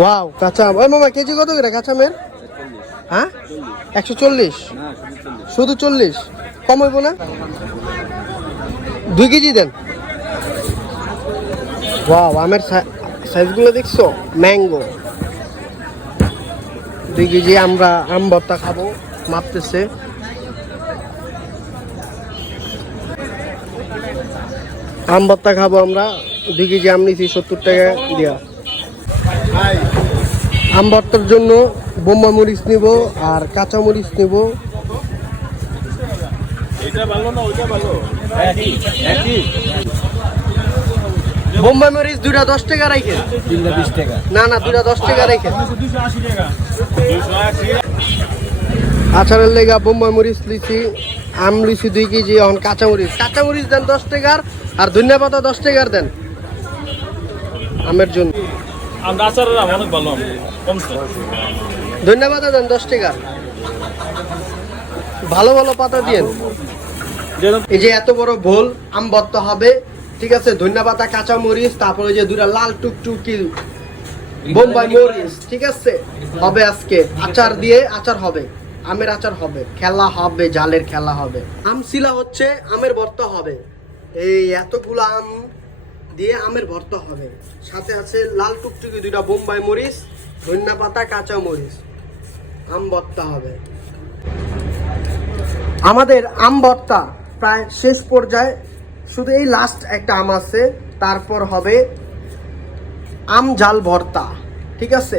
Wow কাঁচা আম। ওই মামা কেজি কত করে কাঁচা আমের? হ্যাঁ 140, শুধু 40, কম হইব না? 2 কেজি দেন। ওয়াও আমের সাইজগুলো দেখছো, ম্যাঙ্গো। 2 কেজি আমরা আম ভর্তা খাবো, মাপতেছে। আম ভর্তা খাবো আমরা, 2 কেজি আম নিছি 70 টাকা দিয়া। আম ভর্তার জন্য বোম্বা মরিচ নিব আর কাঁচা মরিচ নিব। বোম্বাই মরিচ 2টা 10 টাকা রাখেন। 3টা 20 টাকা। না না 2টা 10 টাকা রাখেন। আচারের লেগা বোম্বাই মরিচ লিচি, আম লিচি 2 কেজি। এখন কাঁচা মরিচ দেন 10 টাকার, আর ধনিয়া পাতা 10 টাকার দেন আমের জন্য। আমরা আচারের আম অনেক ভালো, কমছে। ধনিয়া পাতা দেন 10 টাকার, ভালো ভালো পাতা দিয়েন। এই যে এত বড় বোল আম ভর্তা হবে, ঠিক আছে। ধনিয়া পাতা, কাঁচা মরিচ, তারপরে যে 2টা লাল টুকটুকি বোম্বাই মরিচ, ঠিক আছে। হবে আজকে আচার দিয়ে, আচার হবে, আমের আচার হবে, খেলা হবে, জালের খেলা হবে। আম শিলা হচ্ছে, আমের ভর্তা হবে। এই এতগুলো আম দিয়ে আমের ভর্তা হবে, সাথে আছে লাল টুকটুকি 2টা বোম্বাই মরিচ, ধনিয়া পাতা, কাঁচা মরিচ। আম ভর্তা হবে। আমাদের আম ভর্তা প্রায় শেষ পর্যায়ে, শুধু এই লাস্ট একটা আম আছে, তারপর হবে আম জাল ভর্তা, ঠিক আছে।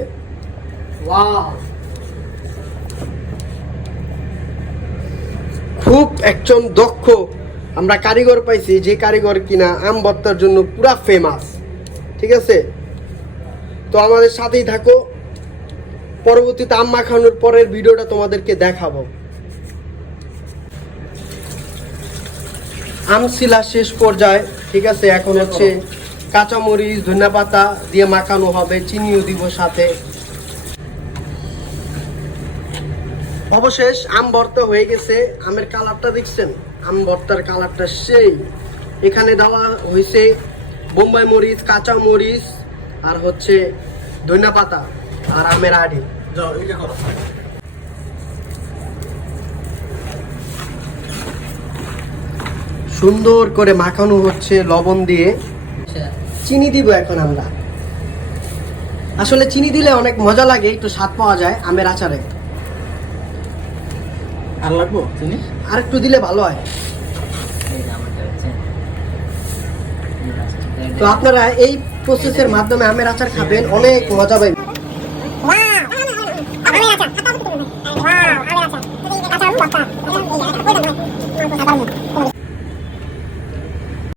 ওয়াও, খুব একজন দক্ষ আমরা কারিগর পাইছি, যে কারিগর কিনা আম ভর্তার জন্য পুরা ফেমাস, ঠিক আছে। তো আমাদের সাথেই থাকো, পরবর্তীতে আম মাখানোর পরের ভিডিওটা তোমাদেরকে দেখাবো। আম শিলা শেষ পর্যায়ে, ঠিক আছে। এখন হচ্ছে কাঁচামরিচ, ধনিয়া পাতা দিয়ে মাখানো হবে, চিনিও দিব সাথে। অবশেষ আম ভর্তা হয়ে গেছে। আমের কালারটা দেখছেন, আম ভর্তার কালারটা সেই। এখানে দেওয়া হয়েছে বোম্বাই মরিচ, কাঁচা মরিচ, আর হচ্ছে ধনিয়া পাতা, আর আমের আড়ি। সুন্দর করে মাখানো হচ্ছে লবণ দিয়ে। চিনি দিব এখন আমরা। আসলে চিনি দিলে অনেক মজা লাগে, একটু স্বাদ পাওয়া যায় আমের আচারে। আর লাগবো চিনি? আর একটু দিলে ভালো হয়। তো আপনারা এই প্রসেসের মাধ্যমে আমের আচার খাবেন, অনেক মজা পাবেন।